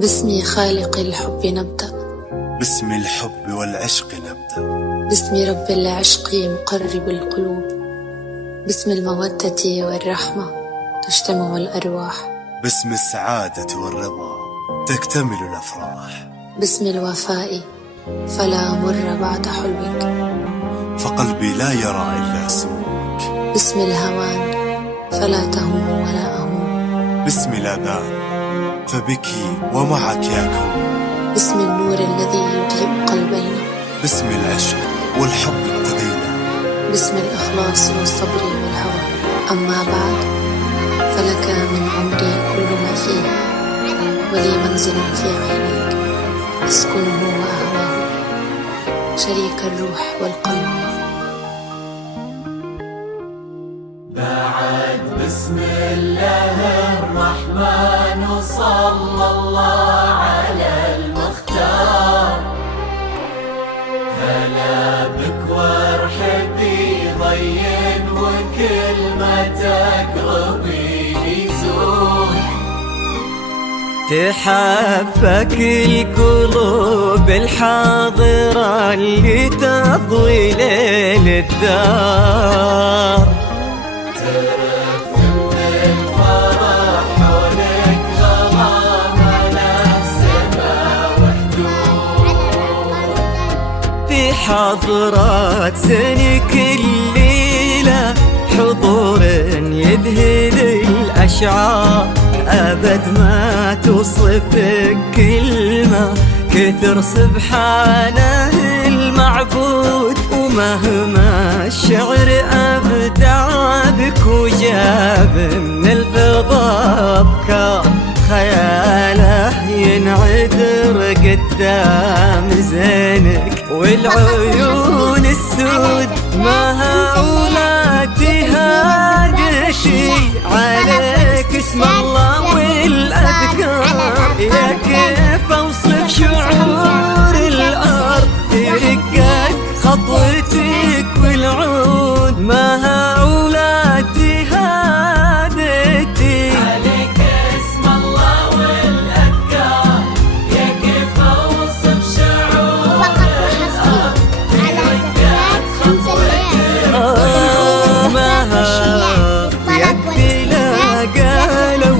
باسم خالق الحب نبدأ، باسم الحب والعشق نبدأ، باسم رب العشق مقرب القلوب، باسم المودة والرحمة تجتمع الأرواح، باسم السعادة والرضا تكتمل الأفراح، باسم الوفاء فلا مر بعد حلمك، فقلبي لا يرى إلا سموك، باسم الهوان فلا تهون ولا أهون، باسم الأذان فبك ومعك يكون، باسم النور الذي يضيء قلبينا، باسم العشق والحب ابتدينا، باسم الإخلاص والصبر والهوى. أما بعد، فلك من عمري كل ما فيه، ولي منزل في عينيك أسكنه وأهواه، شريك الروح والقلب. بعد بسم الله الرحمن صلى الله على المختار، هلا بك وارحبي ضين وكل ما تقربي يزول، تحفك القلوب الحاضرة اللي تضوي ليل الدار، حضرات سنك الليلة حضور يذهل الأشعار، أبد ما توصفك كلمة كثر سبحانه المعبود، ومهما الشعر أبدع بك وجاب من الفضاء أفكار، خياله ينعذر قدام زينك، والعيون السود ما هؤلاء هادتي عليك اسم الله والأذكار، يا كيف أوصف شعور الأرض رقات خطوتك والعود، ما هؤلاء هادتي عليك اسم الله والأذكار، يا كيف أوصف شعور الأرض رقات خطوتك والعود، يكفي لا قالوا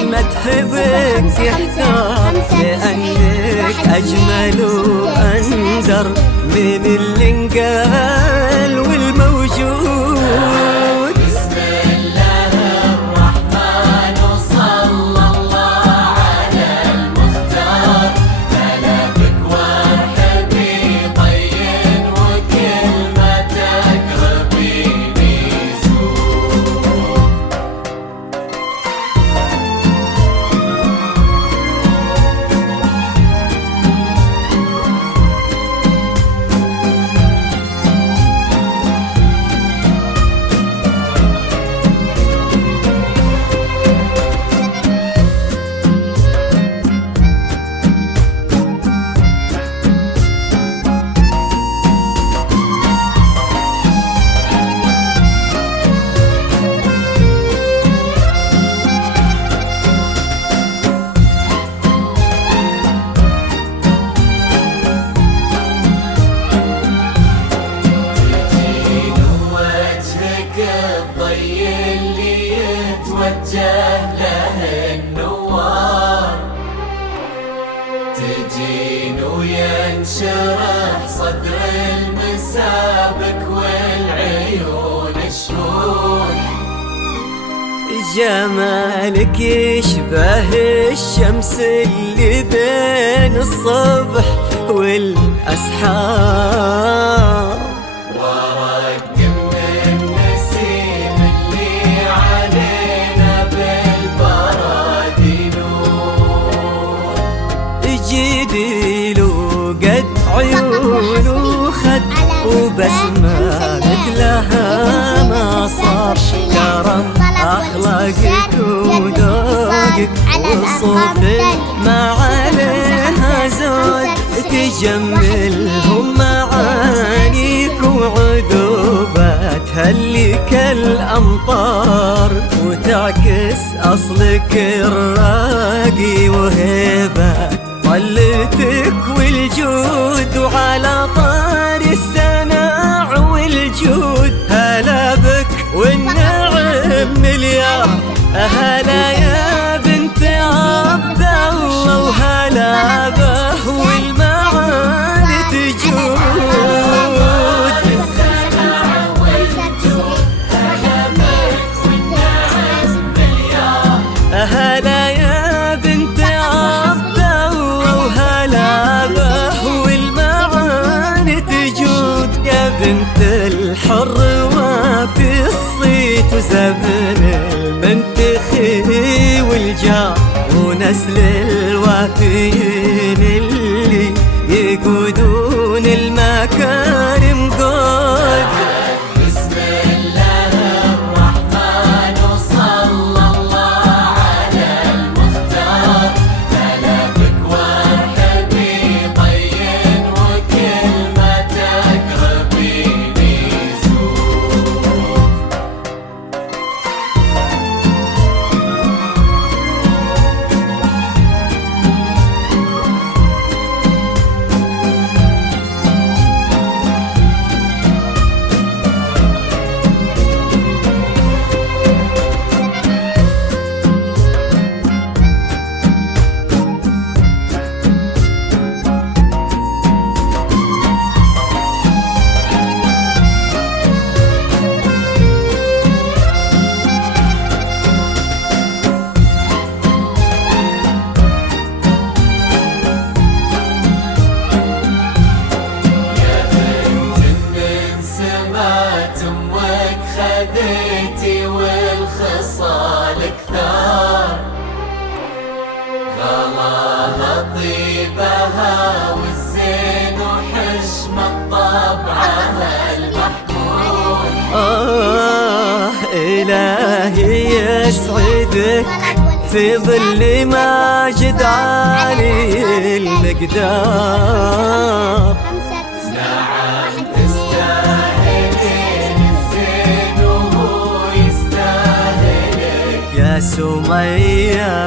المدح بك يحتار، لأنك أجمل وأندر من اللي انقال والموجود. بسم الله الرحمن صلى الله على المختار، هلا بك وارحبي ضين وكل ما تقربي يزول، الضي اللي يتوجه له النوار، تجين وينشرح صدر المسابك والعيون الشهود، جمالك يشبه الشمس اللي بين الصبح والأسحار، جديلو قد عيون وخد وبسمة مثلها ما صار، كرم أخلاقك وذوقك وصوتك ما عليها زود، تجملهم معانيك وعذوبات تهلك الأمطار وتعكس بس أصلك الراقي وهبة طلتك والجود، وعلى طار السناع والجود هلا بك والنعم مليار. هلا يا بنت عبد الله وهلا به والمعاني تجود. هلا يا بنت عبد الله وهلا به والمعاني تجود. يا بنت الحر وفي الصيت وزبن المنتخي والجار، ونسل الوافيين اللي يقودون المكارم قود. بسم الله الرحمن وصلى الله على المختار. هلا بك وارحبي طين وكلمة تقربيني زور. امك خذيتي والخصال كثار، غلاها طيبها والزين وحشمة طبعها المحمود. إلهي يسعدك في ظل ماجد عالي المقدار. نعم تستاهلين الزين وهو يستاهلك يا سمية،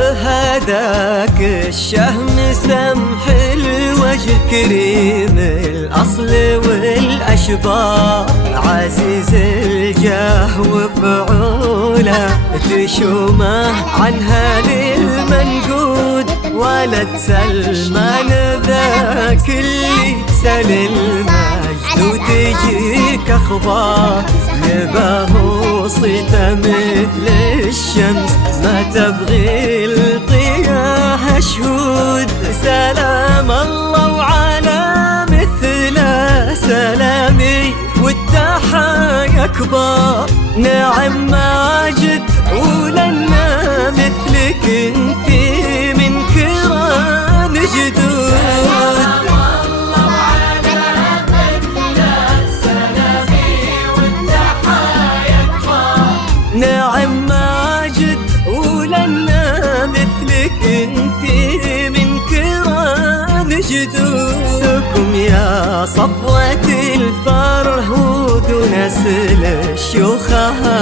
هداك الشهم سمح الوجه كريم الأصل والأشبار، عزيز الجاه وفعوله تشومه عنها للمنقود. ولد سلمان ذاك اللي سل المجد وتجيك أخبار، نباه صيته مثل الشمس ما تبغي الضياء شهود. سلام الله وعلى مثله سلامي والتحايا كبار. نعم ماجد ولنا مثلك انتي من كرام جدود. نعم ماجد ولنا مثلك انتي من كرام جدودكم. يا صفوة الفرهود ونسل الشيوخها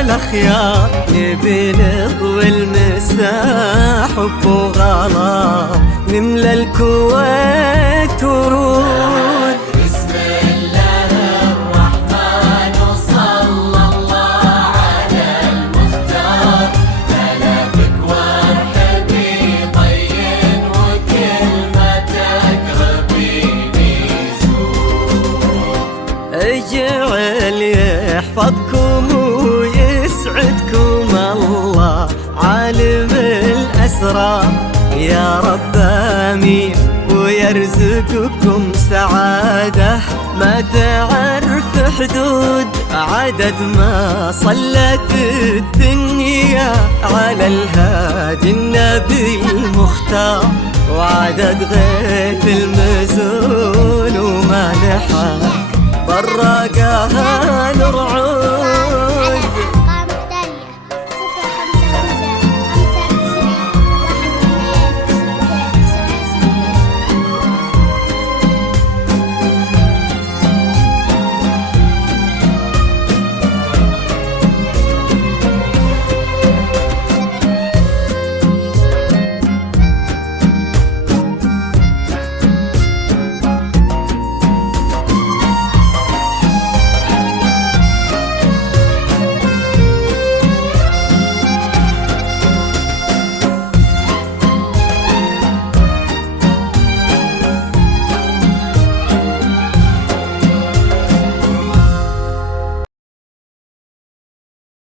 الأخيار، نبي نطوي المساح حب وغلا نملى الكويت ورود. بسم الله الرحمن وصلى الله على المختار. هلا بك وارحبي طين وكلمة تقربيني زور. اجعل يحفظكم ويسعدكم الله عالم الأسرار، يا رب آمين ويرزقكم سعادة ما تعرف حدود. عدد ما صلت الدنيا على الهادي النبي المختار، وعدد غيث المزول وما نحاك براقها نرعود.